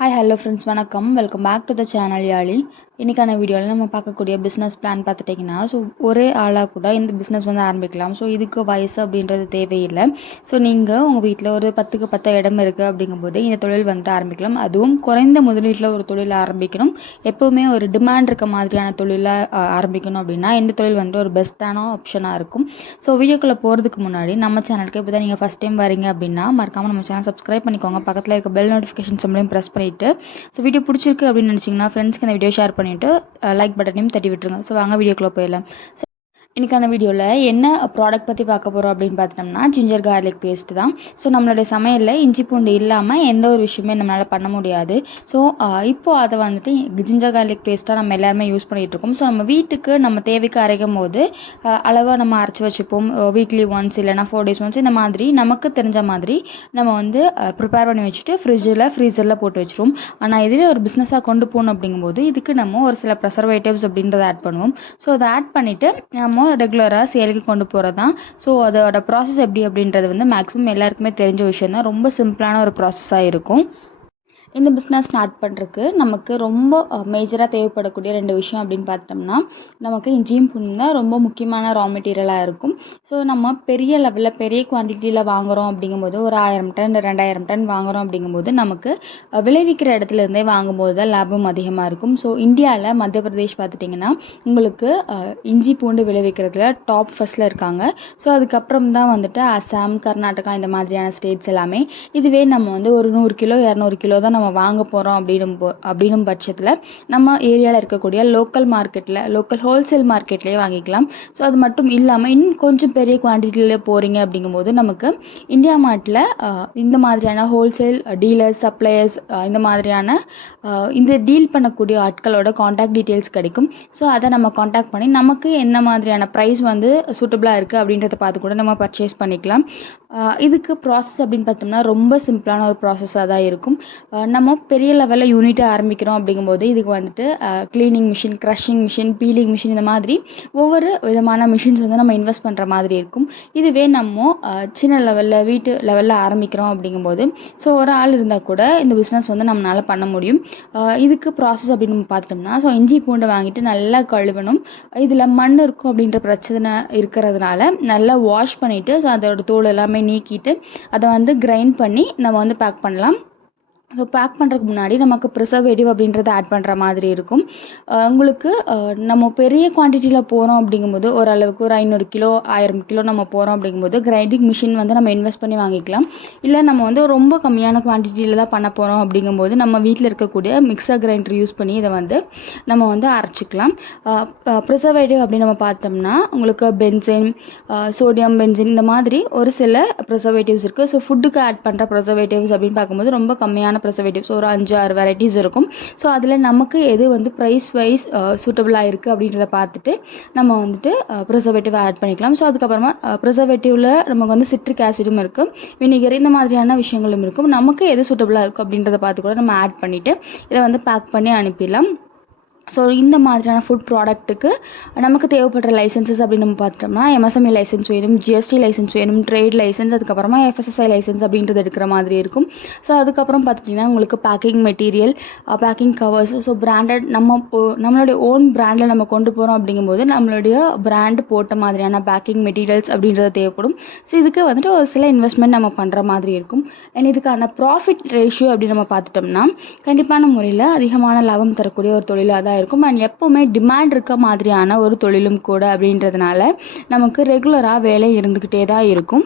Hi hello friends வணக்கம். Welcome back to the channel Yazhi. இன்றைக்கான வீடியோவில் நம்ம பார்க்கக்கூடிய பிஸ்னஸ் பிளான் பார்த்துட்டிங்கன்னா, ஒரே ஆளாக கூட இந்த பிஸ்னஸ் ஆரம்பிக்கலாம். இதுக்கு வயசு அப்படின்றது தேவையில்லை. நீங்கள் உங்கள் வீட்டில் ஒரு 10க்கு 10 இடம் இருக்குது அப்படிங்கும்போது இந்த தொழில் ஆரம்பிக்கலாம். அதுவும் குறைந்த முதலீட்டில் ஒரு தொழில் ஆரம்பிக்கணும். எப்போவுமே ஒரு டிமாண்ட் இருக்க மாதிரியான தொழிலை ஆரம்பிக்கணும் அப்படின்னா இந்த தொழில் ஒரு பெஸ்ட்டான ஆப்ஷனாக இருக்கும். வீடியோக்குள்ளே போகிறதுக்கு முன்னாடி நம்ம சேனலுக்கு இப்போ தான் நீங்கள் ஃபஸ்ட் டைம் வரீங்க அப்படின்னா மறக்காமல் நம்ம சேனல் சப்ஸ்கிரைப் பண்ணிக்கோங்க. பக்கத்தில் இருக்க பெல் நோட்டிஃபிகேஷன் சிம்லையும் ப்ரெஸ் பண்ணிவிட்டு வீடியோ பிடிச்சிருக்கு அப்படின்னு நினச்சிங்கன்னா ஃப்ரெண்ட்ஸ்க்கு இந்த வீடியோ ஷேர் பண்ணிவிட்டு லைக் பட்டனையும் தட்டி விட்டுருங்க. வாங்க வீடியோக்குள்ளே போயிடலாம். இன்றைக்கான வீடியோவில் என்ன ப்ராடக்ட் பற்றி பார்க்க போகிறோம் அப்படின்னு பார்த்தோம்னா ஜிஞ்சர் கார்லிக் பேஸ்ட் தான். நம்மளுடைய சமையலில் இஞ்சி பூண்டு இல்லாமல் எந்த ஒரு விஷயமே நம்மளால் பண்ண முடியாது. இப்போது அதை ஜிஞ்சர் கார்லிக் பேஸ்ட்டாக நம்ம எல்லாருமே யூஸ் பண்ணிகிட்ருக்கோம். நம்ம வீட்டுக்கு நம்ம தேவைக்கு அரைக்கும் போது அளவாக நம்ம அரைச்சி வச்சுப்போம். வீக்லி ஒன்ஸ் இல்லைனா 4 days ஒன்ஸ் இந்த மாதிரி நமக்கு தெரிஞ்ச மாதிரி நம்ம ப்ரிப்பேர் பண்ணி வச்சுட்டு ஃப்ரீசரில் போட்டு வச்சுருவோம். ஆனால் இதுவே ஒரு பிஸ்னஸாக கொண்டு போகணும் அப்படிங்கும்போது இதுக்கு நம்ம ஒரு சில ப்ரெசர்வேட்டிவ்ஸ் அப்படின்றத ஆட் பண்ணுவோம். அதை ஆட் பண்ணிவிட்டு நம்ம ரெகுலராக சேலுக்கு கொண்டு போகிறது தான். அதோட ப்ராசஸ் எப்படி அப்படின்றது மேக்ஸிமம் எல்லாருக்குமே தெரிஞ்ச விஷயம் தான். ரொம்ப சிம்பிளான ஒரு ப்ராசஸாக இருக்கும். இந்த பிஸ்னஸ் ஸ்டார்ட் பண்ணுறதுக்கு நமக்கு ரொம்ப மேஜராக தேவைப்படக்கூடிய 2 விஷயம் அப்படின்னு பார்த்தோம்னா நமக்கு இஞ்சியும் பூண்டும் தான் ரொம்ப முக்கியமான ரா மெட்டீரியலாக இருக்கும். நம்ம பெரிய லெவலில் பெரிய குவான்டிட்டியில் வாங்குகிறோம் அப்படிங்கும்போது ஒரு 1000 டன் 2000 டன் வாங்குகிறோம் அப்படிங்கும்போது நமக்கு விளைவிக்கிற இடத்துலேருந்தே வாங்கும்போது தான் லாபம் அதிகமாக இருக்கும். இந்தியாவில் மத்திய பிரதேஷ் பார்த்துட்டிங்கன்னா உங்களுக்கு இஞ்சி பூண்டு விளைவிக்கிறதுல டாப் ஃபஸ்ட்டில் இருக்காங்க. அதுக்கப்புறம் தான் அசாம், கர்நாடகா இந்த மாதிரியான ஸ்டேட்ஸ் எல்லாமே. இதுவே நம்ம ஒரு 100 கிலோ 200 கிலோ தான் நம்ம வாங்க போகிறோம் அப்படின்னும் பட்சத்தில் நம்ம ஏரியாவில் இருக்கக்கூடிய லோக்கல் ஹோல்சேல் மார்க்கெட்லேயே வாங்கிக்கலாம். அது மட்டும் இல்லாமல் இன்னும் கொஞ்சம் பெரிய குவான்டிட்டியில் போகிறீங்க அப்படிங்கும்போது நமக்கு இந்தியா மார்ட்டில் இந்த மாதிரியான ஹோல்சேல் டீலர்ஸ், சப்ளையர்ஸ் இந்த மாதிரியான இந்த டீல் பண்ணக்கூடிய ஆட்களோட காண்டாக்ட் டீட்டெயில்ஸ் கிடைக்கும். அதை நம்ம காண்டாக்ட் பண்ணி நமக்கு என்ன மாதிரியான ப்ரைஸ் சூட்டபுளாக இருக்குது அப்படின்றத பார்த்து கூட நம்ம பர்ச்சேஸ் பண்ணிக்கலாம். இதுக்கு ப்ராசஸ் அப்படின்னு பார்த்தோம்னா ரொம்ப சிம்பிளான ஒரு ப்ராசஸாக தான் இருக்கும். நம்ம பெரிய லெவலில் யூனிட்டை ஆரம்பிக்கிறோம் அப்படிங்கும்போது இதுக்கு cleaning machine, crushing machine, peeling machine இந்த மாதிரி ஒவ்வொரு விதமான மிஷின்ஸ் நம்ம இன்வெஸ்ட் பண்ணுற மாதிரி இருக்கும். இதுவே நம்ம சின்ன லெவலில் வீட்டு லெவலில் ஆரம்பிக்கிறோம் அப்படிங்கும்போது ஒரு ஆள் இருந்தால் கூட இந்த பிஸ்னஸ் நம்மளால் பண்ண முடியும். இதுக்கு ப்ராசஸ் அப்படின்னு நம்ம பார்த்துட்டோம்னா இஞ்சி பூண்டை வாங்கிட்டு நல்லா கழுவணும். இதில் மண் இருக்கும் அப்படின்ற பிரச்சனை இருக்கிறதுனால நல்லா வாஷ் பண்ணிவிட்டு அதோட தோல் எல்லாமே நீக்கிட்டு அதை கிரைண்ட் பண்ணி நம்ம பேக் பண்ணலாம். பேக் பண்ணுறதுக்கு முன்னாடி நமக்கு ப்ரிசர்வேட்டிவ் அப்படின்றத ஆட் பண்ணுற மாதிரி இருக்கும். உங்களுக்கு நம்ம பெரிய குவான்டிட்டியில் போகிறோம் அப்படிங்கும்போது ஓரளவுக்கு ஒரு 500 கிலோ 1000 கிலோ நம்ம போகிறோம் அப்படிங்கும்போது கிரைண்டிங் மிஷின் நம்ம இன்வெஸ்ட் பண்ணி வாங்கிக்கலாம். இல்லை நம்ம ரொம்ப கம்மியான குவான்டிட்டியில் தான் பண்ண போகிறோம் அப்படிங்கும்போது நம்ம வீட்டில் இருக்கக்கூடிய மிக்சர் கிரைண்டர் யூஸ் பண்ணி இதை நம்ம அரைச்சிக்கலாம். ப்ரிசர்வேட்டிவ் அப்படின்னு நம்ம பார்த்தோம்னா உங்களுக்கு பென்சின், சோடியம் பென்சின் இந்த மாதிரி ஒரு சில ப்ரிசர்வேட்டிவ்ஸ் இருக்குது. ஃபுட்டுக்கு ஆட் பண்ணுற ப்ரிசர்வேட்டிவ்ஸ் அப்படின்னு பார்க்கும்போது ரொம்ப கம்மியான ப்ரிசர்வேட்டிவ்ஸ் ஒரு 5-6 வெரைட்டிஸ் இருக்கும். அதில் நமக்கு எது ப்ரைஸ் வைஸ் சூட்டபுளாக இருக்குது அப்படின்றத பார்த்துட்டு நம்ம ப்ரிசர்வேட்டிவ் ஆட் பண்ணிக்கலாம். அதுக்கப்புறமா ப்ரிசர்வேட்டிவில் நமக்கு சிட்ரிக் ஆசிடும் இருக்குது, வினிகர் இந்த மாதிரியான விஷயங்களும் இருக்கும். நமக்கு எது சூட்டபுளாக இருக்கும் அப்படின்றத பார்த்து கூட நம்ம ஆட் பண்ணிவிட்டு இதை பேக் பண்ணி அனுப்பிடலாம். இந்த மாதிரியான ஃபுட் ப்ராடக்ட்டுக்கு நமக்கு தேவைப்படுற லைசன்சஸ் அப்படின்னு நம்ம பார்த்துட்டோம்னா எம்எஸ்எம்இ லைசன்ஸ் வேணும், ஜிஎஸ்டி லைசன்ஸ் வேணும், ட்ரேட் லைசன்ஸ், அதுக்கப்புறமா எஃப்எஸ்எஸ்ஐ லைசன்ஸ் அப்படின்றது எடுக்கிற மாதிரி இருக்கும். அதுக்கப்புறம் பார்த்துட்டிங்கன்னா உங்களுக்கு packing material, packing covers, branded நம்மளுடைய ஓன் பிராண்டில் நம்ம கொண்டு போகிறோம் அப்படிங்கும்போது நம்மளுடைய பிராண்ட் போட்ட மாதிரியான பேக்கிங் மெட்டீரியல்ஸ் அப்படின்றது தேவைப்படும். இதுக்கு ஒரு சில இன்வெஸ்ட்மெண்ட் நம்ம பண்ணுற மாதிரி இருக்கும். இதுக்கான ப்ராஃபிட் ரேஷியோ அப்படின்னு நம்ம பார்த்துட்டோம்னா கண்டிப்பான முறையில் அதிகமான லாபம் தரக்கூடிய ஒரு தொழிலாக தான் இருக்கும். அண்ட் எப்போவுமே டிமாண்ட் இருக்க மாதிரியான ஒரு தொழிலும் கூட அப்படின்றதுனால நமக்கு ரெகுலராக வேலை இருந்துக்கிட்டே தான் இருக்கும்.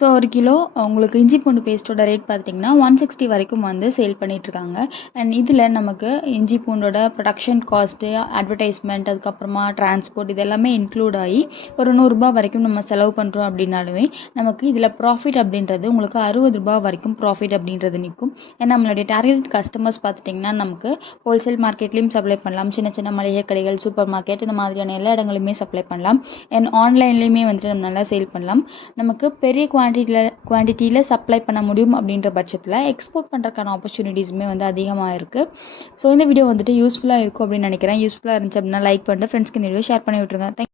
1 கிலோ உங்களுக்கு இஞ்சி பூண்டு பேஸ்ட்டோட ரேட் பார்த்திங்கன்னா 160 வரைக்கும் சேல் பண்ணிகிட்ருக்காங்க. அண்ட் இதில் நமக்கு இஞ்சி பூண்டோட ப்ரொடக்ஷன் காஸ்ட்டு, அட்வர்டைஸ்மெண்ட், அதுக்கப்புறமா டிரான்ஸ்போர்ட் இது எல்லாமே இன்க்ளூட் ஆகி ஒரு 100 ரூபாய் வரைக்கும் நம்ம செலவு பண்ணுறோம் அப்படின்னாலுமே நமக்கு இதில் ப்ராஃபிட் அப்படின்றது உங்களுக்கு 60 ரூபாய் வரைக்கும் ப்ராஃபிட் அப்படின்றது நிற்கும். ஏன்னா நம்மளுடைய டார்கெட் கஸ்டமர்ஸ் பார்த்துட்டிங்கன்னா நமக்கு ஹோல்சேல் மார்க்கெட்லேயும் சப்ளை பண்ணலாம், சின்ன சின்ன மளிகை கடைகள், சூப்பர் மார்க்கெட் இந்த மாதிரியான எல்லா இடங்களுமே சப்ளை பண்ணலாம். அண்ட் ஆன்லைன்லேயுமே நம்ம நல்லா சேல் பண்ணலாம். நமக்கு பெரிய குவான்டிட்டியில் சப்ளை பண்ண முடியும் அப்படின்ற பட்சத்தில் எக்ஸ்போர்ட் பண்ணுறதுக்கான ஆப்பர்ச்சுனிட்டிஸுமே அதிகமாக இருக்குது. இந்த வீடியோ யூஸ்ஃபுல்லாக இருக்கும் அப்படின்னு நினைக்கிறேன். யூஸ்ஃபுல்லாக இருந்துச்சு அப்படின்னா லைக் பண்ணிட்டு ஃப்ரெண்ட்ஸ்க்கு இந்த வீடியோ ஷேர் பண்ணி விட்டுருங்க.